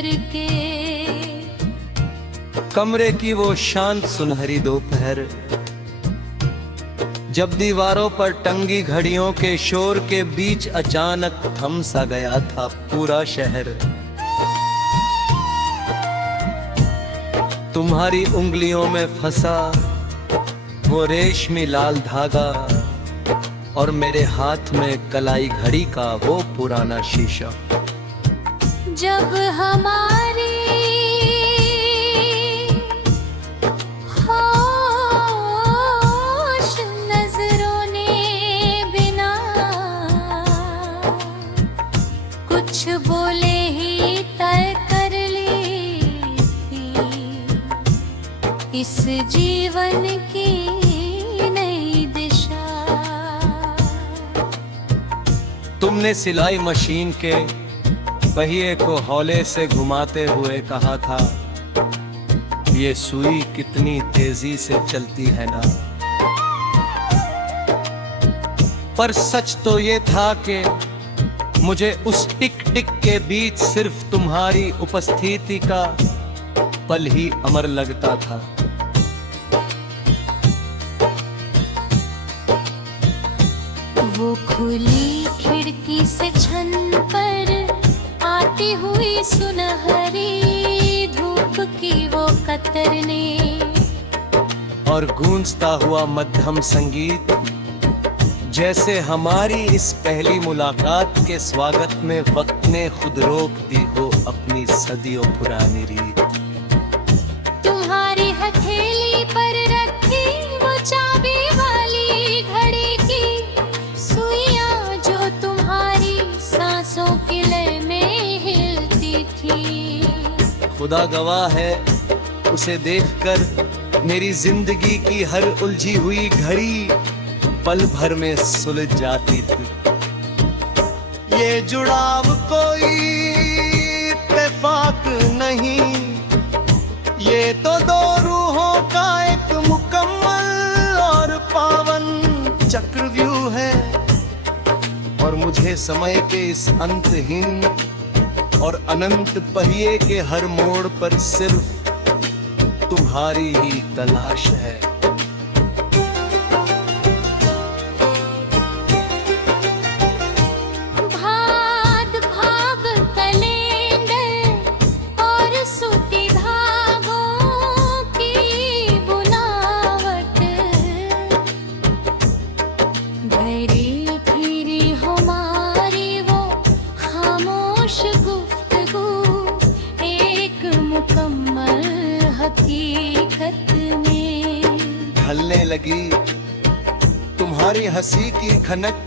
करके। कमरे की वो शांत सुनहरी दोपहर, जब दीवारों पर टंगी घड़ियों के शोर के बीच अचानक थम सा गया था पूरा शहर। तुम्हारी उंगलियों में फंसा वो रेशमी लाल धागा और मेरे हाथ में कलाई घड़ी का वो पुराना शीशा। जब हमारी होश नजरों ने बिना कुछ बोले ही तय कर ली थी इस जीवन की नई दिशा। तुमने सिलाई मशीन के पहिए को हौले से घुमाते हुए कहा था, ये सुई कितनी तेजी से चलती है ना। पर सच तो ये था कि मुझे उस टिक टिक के बीच सिर्फ तुम्हारी उपस्थिति का पल ही अमर लगता था। वो खुली खिड़की से छन पर आती हुई सुनहरी धूप की वो कतरने, और गूंजता हुआ मध्यम संगीत, जैसे हमारी इस पहली मुलाकात के स्वागत में वक्त ने खुद रोक दी हो अपनी सदियों पुरानी रीत। तुम्हारी हथेली पर रखी वो चाबी वाली घड़ी की सुइयां जो तुम्हारी सांसों की लय में हिलती थी। खुदा गवाह है, उसे देखकर मेरी जिंदगी की हर उलझी हुई घड़ी पल भर में सुलझ जाती थी। ये जुड़ाव कोई इत्तेफाक नहीं, ये तो दो रूहों का एक मुकम्मल और पावन चक्रव्यूह है। और मुझे समय के इस अंतहीन और अनंत पहिए के हर मोड़ पर सिर्फ तुम्हारी ही तलाश है। भाग भाग कैलेंडर और सूती धागों की बुनावट, भरी फिरी हमारी वो खामोश गुफ्तगू एक मुकम्मल हकीकत में ढलने लगी। तुम्हारी हंसी की खनक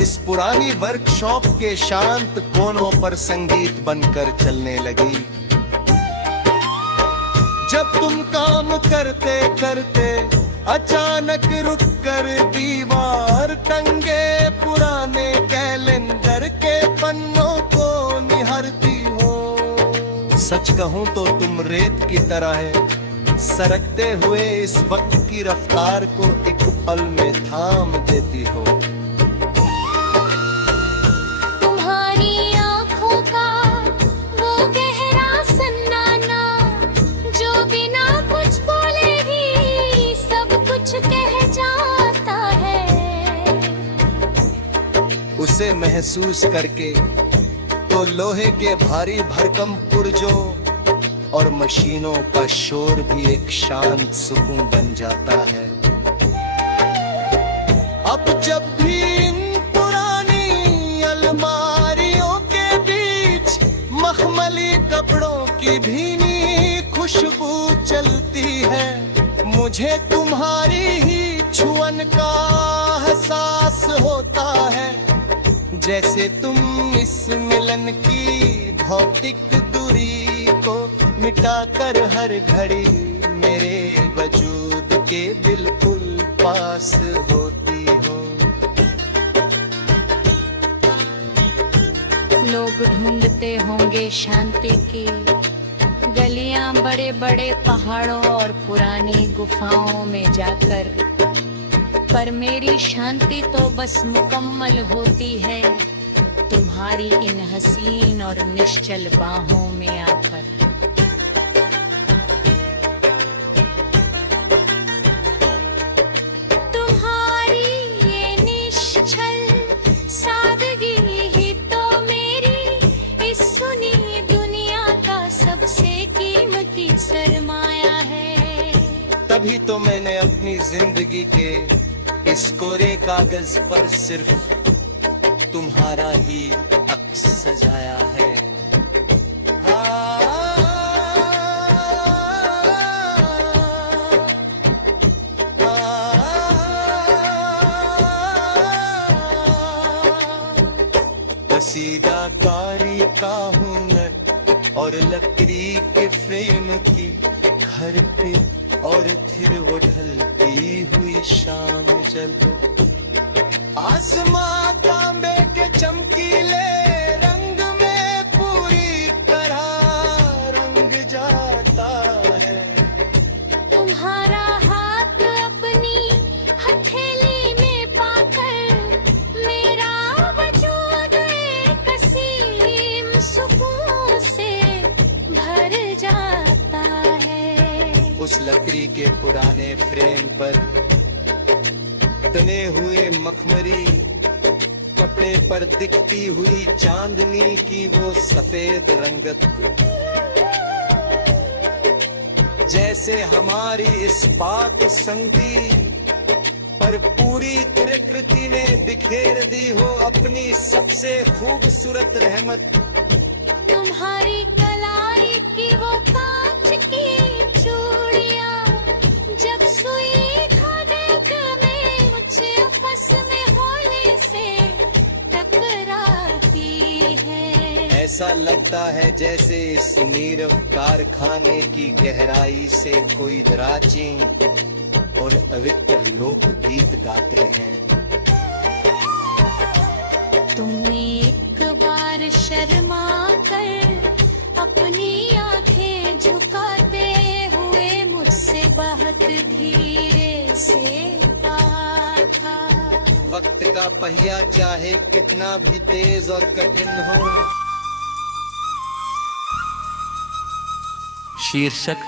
इस पुरानी वर्कशॉप के शांत कोनों पर संगीत बनकर चलने लगी। जब तुम काम करते करते अचानक रुक कर दीवार टंगे पुराने कैलेंडर के पन्नों को निहारती हो। सच कहूं तो तुम रेत की तरह है, सरकते हुए इस वक्त की रफ्तार को एक पल में थाम देती हो। तुम्हारी आंखों का वो गहरा सन्नाटा जो बिना कुछ बोले भी सब कुछ कह जाता है। उसे महसूस करके तो लोहे के भारी भरकम पुर्जों और मशीनों का शोर भी एक शांत सुकून बन जाता है। अब जब भी इन पुरानी अलमारियों के बीच मखमली कपड़ों की भीनी खुशबू चलती है, मुझे तुम्हारी ही छुअन का एहसास होता है। जैसे तुम इस मिलन की भौतिक दूरी को मिटाकर हर घड़ी मेरे वजूद के बिल्कुल पास होती हो। लोग ढूंढते होंगे शांति की गलियां बड़े बड़े पहाड़ों और पुरानी गुफाओं में जाकर, पर मेरी शांति तो बस मुकम्मल होती है तुम्हारी इन हसीन और निश्चल बाहों में आकर। तुम्हारी ये निश्चल सादगी ही तो मेरी इस सुनी दुनिया का सबसे कीमती सरमाया है। तभी तो मैंने अपनी जिंदगी के इस कोरे कागज पर सिर्फ तुम्हारा ही अक्स सजाया है। कसीदाकारी का हुनर और लकड़ी के फ्रेम की घर पे और फिर वो ढलती हुई शाम जब आसमां तांबे के चमकीले रंग में पूरी तरह रंग जाता है। तुम्हारा हाथ अपनी हथेली में पाकर मेरा वजूद एक असीम सुकून से भर जाता है। उस लकड़ी के पुराने फ्रेम पर तने हुए मखमरी कपड़े पर दिखती हुई चांदनी की वो सफेद रंगत, जैसे हमारी इस पाक संगति पर पूरी प्रकृति ने बिखेर दी हो अपनी सबसे खूबसूरत रहमत। तुम्हारी कलाई की वो कांच की चूड़ियां जब सुई धागे में मुझे आपस में होली से टकराती है। ऐसा लगता है जैसे इस नीरव कारखाने की गहराई से कोई दराची और पवित्र लोक गीत गाते हैं। तुमने एक बार शर्मा कर अपनी आंखें झुकाते हुए मुझसे बहुत धीरे से कहा था, वक्त का पहिया चाहे कितना भी तेज और कठिन हो। शीर्षक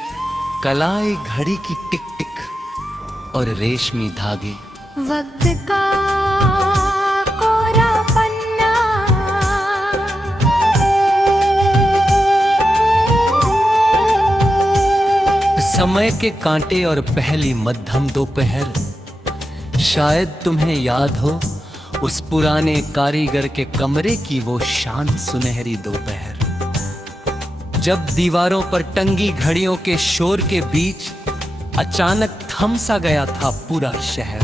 कलाई घड़ी की टिक टिक और रेशमी धागे। वक्त का कोरा पन्ना समय के कांटे और पहली मध्यम दोपहर, शायद तुम्हें याद हो उस पुराने कारीगर के कमरे की वो शांत सुनहरी दोपहर, जब दीवारों पर टंगी घड़ियों के शोर के बीच अचानक थम सा गया था पूरा शहर।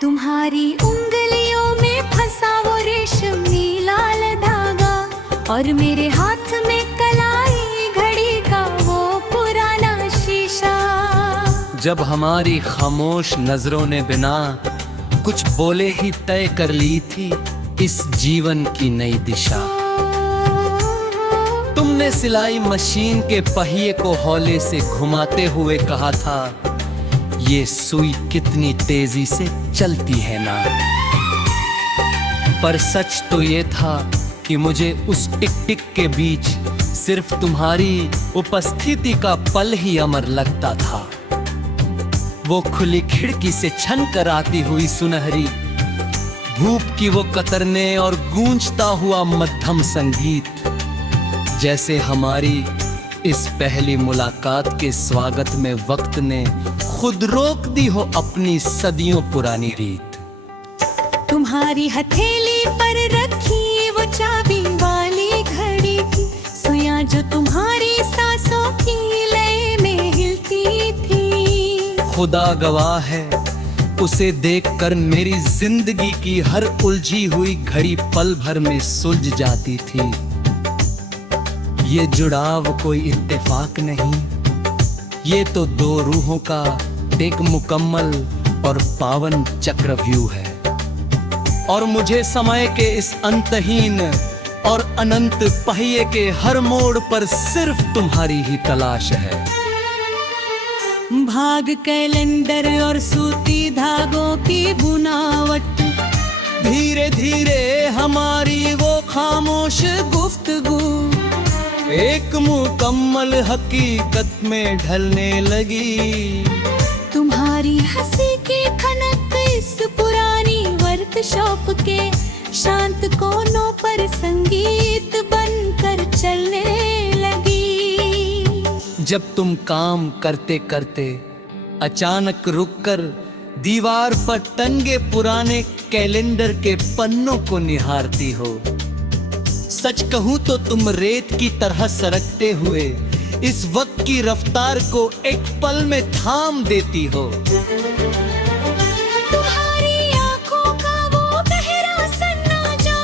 तुम्हारी उंगलियों में फंसा वो रेशमी लाल धागा और मेरे हाथ में कलाई घड़ी का वो पुराना शीशा, जब हमारी खामोश नजरों ने बिना कुछ बोले ही तय कर ली थी इस जीवन की नई दिशा। तुमने सिलाई मशीन के पहिए को हौले से घुमाते हुए कहा था, ये सुई कितनी तेजी से चलती है ना। पर सच तो ये था कि मुझे उस टिक टिक के बीच सिर्फ तुम्हारी उपस्थिति का पल ही अमर लगता था। वो खुली खिड़की से छन कर आती हुई सुनहरी धूप की वो कतरने और गूंजता हुआ मध्यम संगीत, जैसे हमारी इस पहली मुलाकात के स्वागत में वक्त ने खुद रोक दी हो अपनी सदियों पुरानी रीत। तुम्हारी हथेली पर रखी वो चाबी वाली घड़ी की सुइयां जो तुम्हारी सांसों की लय में हिलती थी। खुदा गवाह है, उसे देखकर मेरी जिंदगी की हर उलझी हुई घड़ी पल भर में सुलझ जाती थी। ये जुड़ाव कोई इत्तेफाक नहीं, ये तो दो रूहों का एक मुकम्मल और पावन चक्रव्यूह है। और मुझे समय के इस अंतहीन और अनंत पहिए के हर मोड़ पर सिर्फ तुम्हारी ही तलाश है। भाग कैलेंडर और सूती धागों की बुनावट धीरे धीरे हमारी वो खामोश गुफ्तगू एक मुकम्मल हकीकत में ढलने लगी। तुम्हारी हंसी की खनक इस पुरानी वर्कशॉप के शांत कोनों पर संगीत बनकर चलने लगी। जब तुम काम करते करते अचानक रुककर दीवार पर टंगे पुराने कैलेंडर के पन्नों को निहारती हो, सच कहूं तो तुम रेत की तरह सरकते हुए इस वक्त की रफ्तार को एक पल में थाम देती हो। तुम्हारी आंखों का वो गहरा सन्नाटा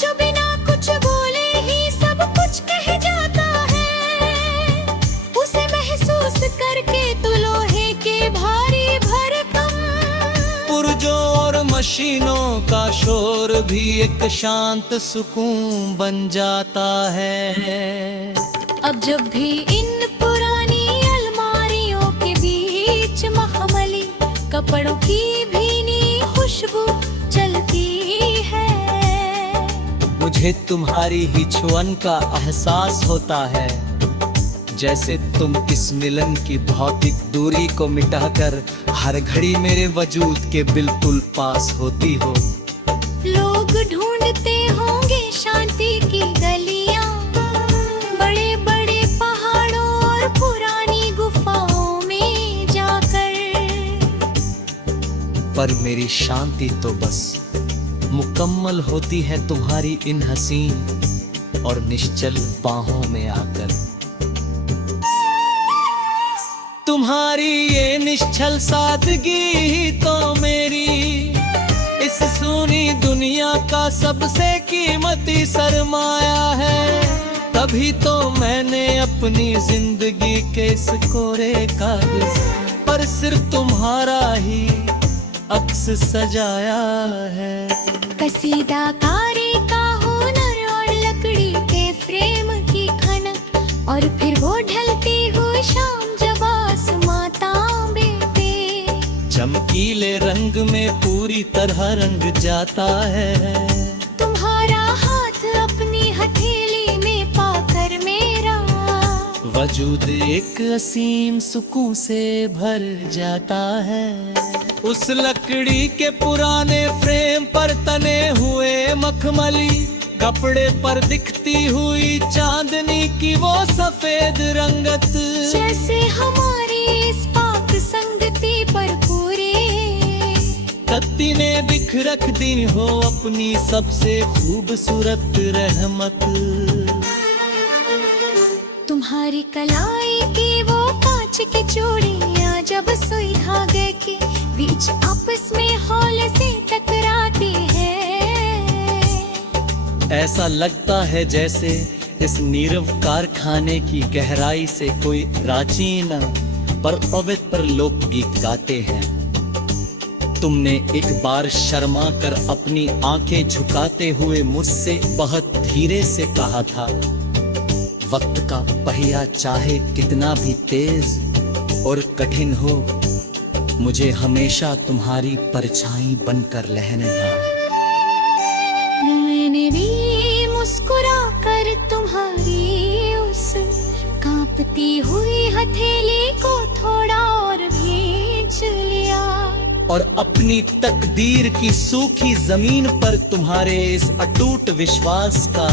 जो बिना कुछ बोले ही सब कुछ कह जाता है, उसे महसूस करके तो लोहे के भारी भरकम पुर्जों और मशीनों का शोर भी एक शांत सुकून बन जाता है। अब जब भी इन पुरानी अलमारियों के बीच मखमली कपड़ों की भीनी खुशबू चलती है, मुझे तुम्हारी ही छुअन का एहसास होता है, जैसे तुम इस मिलन की भौतिक दूरी को मिटाकर हर घड़ी मेरे वजूद के बिल्कुल पास होती हो। लोग ढूंढते होंगे शांति की गलियां बड़े बड़े पहाड़ों और पुरानी गुफाओं में जाकर, पर मेरी शांति तो बस मुकम्मल होती है तुम्हारी इन हसीन और निश्चल बाहों में आकर। तुम्हारी ये निश्चल सादगी ही तो मेरी इस सूनी दुनिया का सबसे कीमती सरमाया है। तभी तो मैंने अपनी जिंदगी के इस कोरे कागज पर सिर्फ तुम्हारा ही अक्स सजाया है। कसीदाकारी का हुनर और लकड़ी के फ्रेम की खनक और फिर वो ढलती हुई शाम जब आसमां तांबे पे चमकीले रंग में पूरी तरह रंग जाता है। तुम्हारा हाथ अपनी हथेली में पाकर मेरा वजूद एक असीम सुकून से भर जाता है। उस लकड़ी के पुराने फ्रेम पर तने हुए मखमली कपड़े पर दिखती हुई चांदनी की वो सफेद रंगत, जैसे हमारी इस पाक संगति पर पूरी धरती ने बिख रख दी हो अपनी सबसे खूबसूरत रहमत। तुम्हारी कलाई की वो कांच की चूड़ियां जब सुई धागे के बीच आपस में हौले से टकराती है, ऐसा लगता है जैसे इस नीरव कारखाने की गहराई से कोई प्राचीन पर पवित्र लोकगीत गाते हैं। तुमने एक बार शर्मा कर अपनी आंखें झुकाते हुए मुझसे बहुत धीरे से कहा था, वक्त का पहिया चाहे कितना भी तेज और कठिन हो, मुझे हमेशा तुम्हारी परछाई बनकर रहने दो। मैंने भी मुस्कुरा कर तुम्हारी उस कांपती हुई हथेली को थोड़ा और भींच लिया और अपनी तकदीर की सूखी जमीन पर तुम्हारे इस अटूट विश्वास का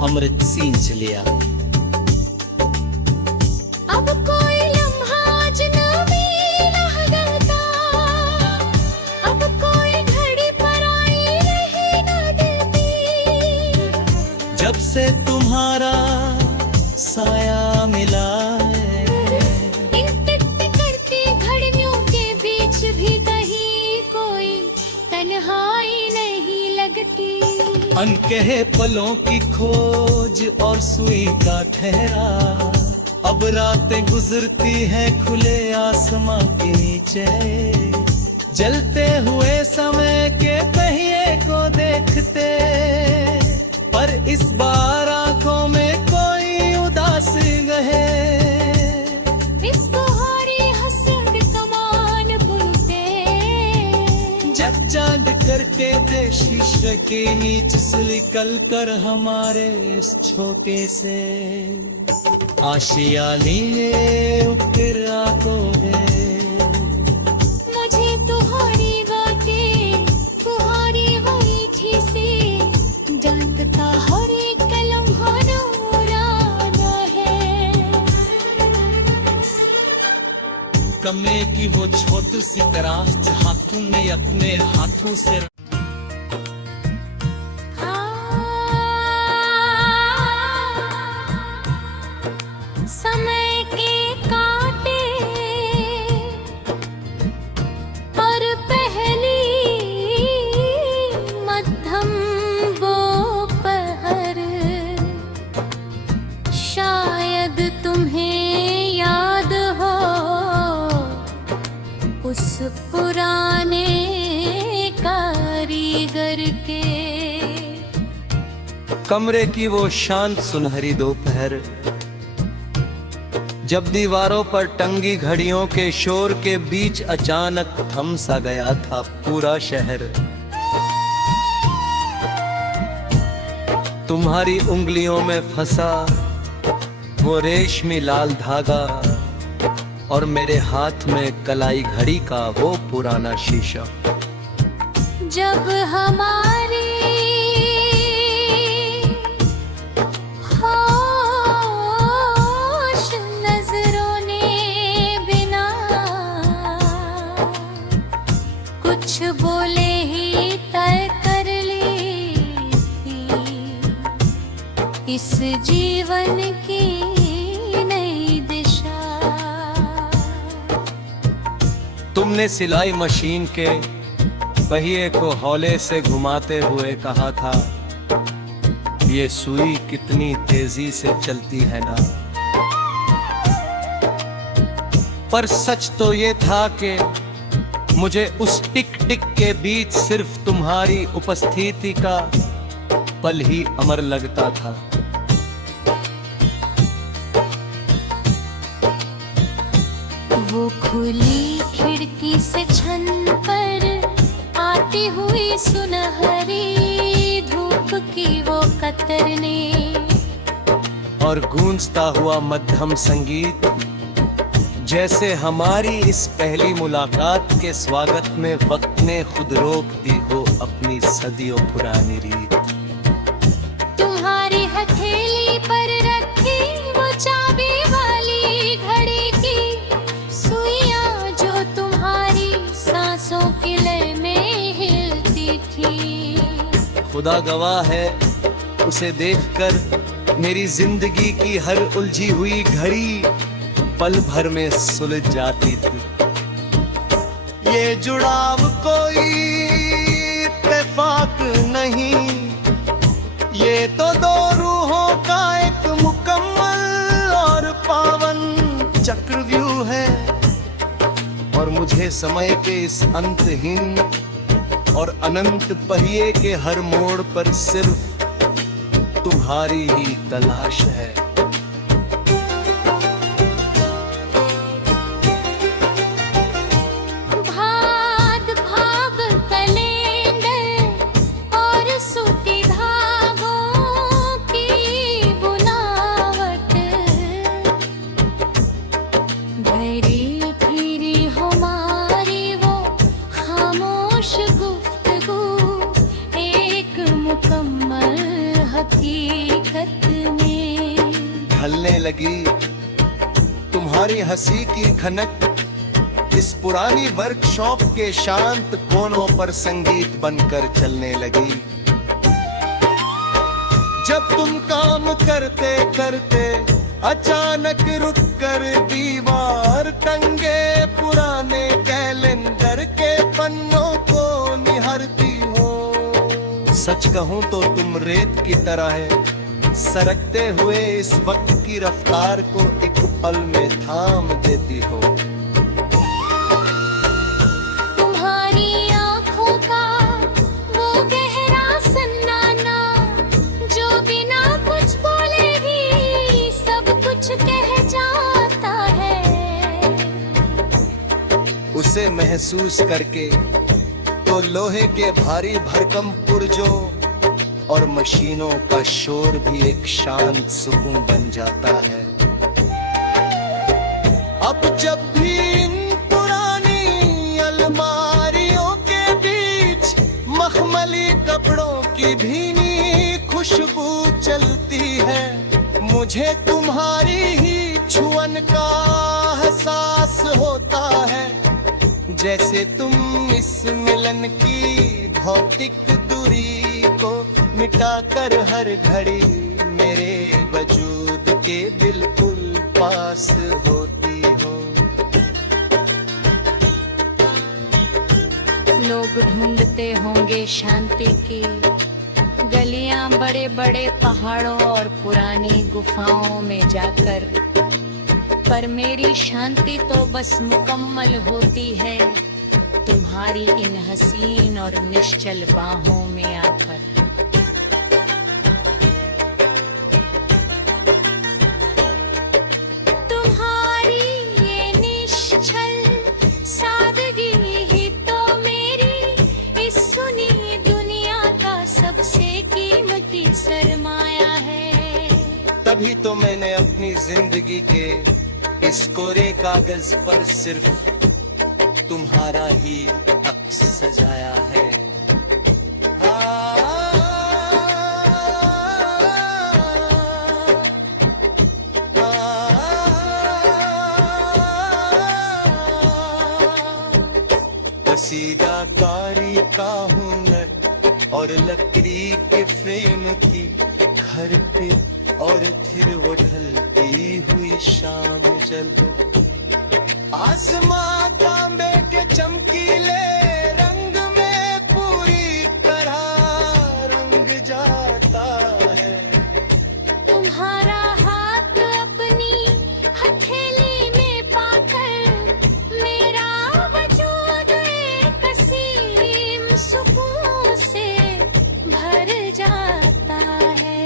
अमृत सींच लिया। अब कोई लम्हा अजनबी लगता, अब कोई घड़ी पराई नहीं न देती, जब से तुम्हारा साया मिला है। इन टिक टिक करती घड़ियों के बीच भी कहीं कोई तन्हाई नहीं लगती। अनकहे पलों की खोज और सुई का ठहरा, अब रातें गुजरती हैं खुले आसमां के नीचे, जलते हुए समय के पहिए को देखते, पर इस बार आंखों में कोई उदास रहे। इस बुहारी हसद कमान बुलते, जब चांद करते थे शीशे की नीच से निकल कर हमारे इस छोटे से आशिया लिए फिर आको है। मुझे तुम्हारी बातें तुम्हारी हुई थी से जानता हर एक कलम हनूराना है। कमरे की वो छोटी सी तराश हाथों में अपने हाथों से समय के कांटे और पहली मध्यम दोपहर शायद तुम्हें याद हो उस पुराने कारीगर के। कमरे की वो शांत सुनहरी दोपहर जब दीवारों पर टंगी घड़ियों के शोर के बीच अचानक थम सा गया था पूरा शहर। तुम्हारी उंगलियों में फंसा वो रेशमी लाल धागा और मेरे हाथ में कलाई घड़ी का वो पुराना शीशा। जब हमारी होश नजरों ने बिना कुछ बोले ही तय कर ली थी इस जीवन की नई दिशा। तुमने सिलाई मशीन के पहिए को हौले से घुमाते हुए कहा था ये सुई कितनी तेजी से चलती है ना। पर सच तो ये था कि मुझे उस टिक टिक के बीच सिर्फ तुम्हारी उपस्थिति का पल ही अमर लगता था। वो खुली खिड़की से छन पर आती हुई सुनहरी धूप की वो कतरने और गूंजता हुआ मध्यम संगीत जैसे हमारी इस पहली मुलाकात के स्वागत में वक्त ने खुद रोक दी हो अपनी सदियों पुरानी रीत। तुम्हारी हथेली पर रखी वो चाबी वाली घड़ी की सुइयां जो तुम्हारी सांसों के लय में हिलती थी। खुदा गवाह है उसे देखकर मेरी जिंदगी की हर उलझी हुई घड़ी पल भर में सुलझ जाती थी। ये जुड़ाव कोई इत्तेफाक नहीं, ये तो दो रूहों का एक मुकम्मल और पावन चक्रव्यूह है। और मुझे समय के इस अंतहीन और अनंत पहिए के हर मोड़ पर सिर्फ तुम्हारी ही तलाश है। भाग भाग कैलेंडर और सूती धागों की बुनावट भरी फिरी हमारी वो खामोश गुफ्तगू एक मुकम्मल हकीकत में ढलने लगी। तुम्हारी हंसी की खनक इस पुरानी वर्कशॉप के शांत कोनों पर संगीत बनकर चलने लगी। जब तुम काम करते करते अचानक रुक कर दीवार टंगे पुराने कैलेंडर के पन्नों को निहारती हो। सच कहूं तो तुम रेत की तरह है सरकते हुए इस वक्त की रफ्तार को एक पल में थाम देती हो। तुम्हारी आंखों का वो गहरा सन्नाटा जो बिना कुछ बोले भी सब कुछ कह जाता है। उसे महसूस करके तो तो लोहे के भारी भरकम पुर्जों और मशीनों का शोर भी एक शांत सुकून बन जाता है। अब जब भी इन पुरानी अलमारियों के बीच मखमली कपड़ों की भीनी खुशबू चलती है, मुझे तुम्हारी ही छुअन का एहसास होता है। जैसे तुम इस मिलन की भौतिक दूरी को मिटाकर हर घड़ी मेरे वजूद के बिल्कुल पास होती हो। लोग ढूंढते होंगे शांति की गलियां बड़े बड़े पहाड़ों और पुरानी गुफाओं में जाकर, पर मेरी शांति तो बस मुकम्मल होती है तुम्हारी इन हसीन और निश्चल बाहों में आकर। तुम्हारी ये निश्चल सादगी ही तो मेरी इस सुनी दुनिया का सबसे कीमती सरमाया है। तभी तो मैंने अपनी जिंदगी के इस कोरे कागज पर सिर्फ तुम्हारा ही अक्स सजाया है। कसीदाकारी का हुनर और लकड़ी के फ्रेम की घर पे और फिर वो ढलती हुई शाम जल्द आसमां तांबे के चमकीले रंग में पूरी तरह रंग जाता है। तुम्हारा हाथ अपनी हथेली में पाकर मेरा वजूद एक असीम सुकून से भर जाता है।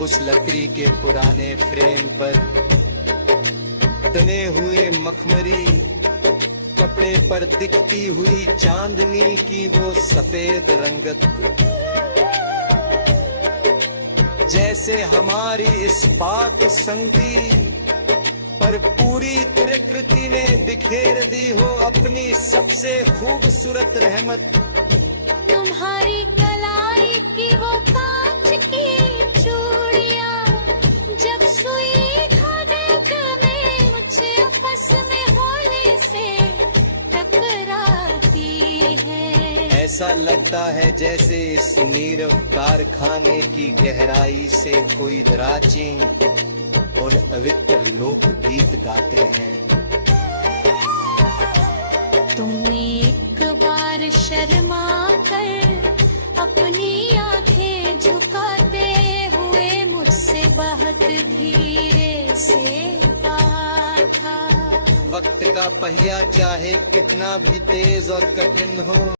उस लकड़ी के पुराने फ्रेम पर तने हुए मखमरी कपड़े पर दिखती हुई चांदनी की वो सफेद रंगत, जैसे हमारी इस पाक संगति पर पूरी प्रकृति ने बिखेर दी हो अपनी सबसे खूबसूरत रहमत। तुम्हारी कलाई की वो कांच की चूड़ियां जब सुई धागे में मुझे आपस में होली से टकराती है। ऐसा लगता है जैसे इस नीरव कारखाने की गहराई से कोई प्राचीन और पवित्र लोक गीत गाते हैं। तुमने एक बार शर्मा कर अपनी आंखें झुकाते हुए मुझसे बहुत धीरे से कहा था, वक्त का पहिया चाहे कितना भी तेज और कठिन हो,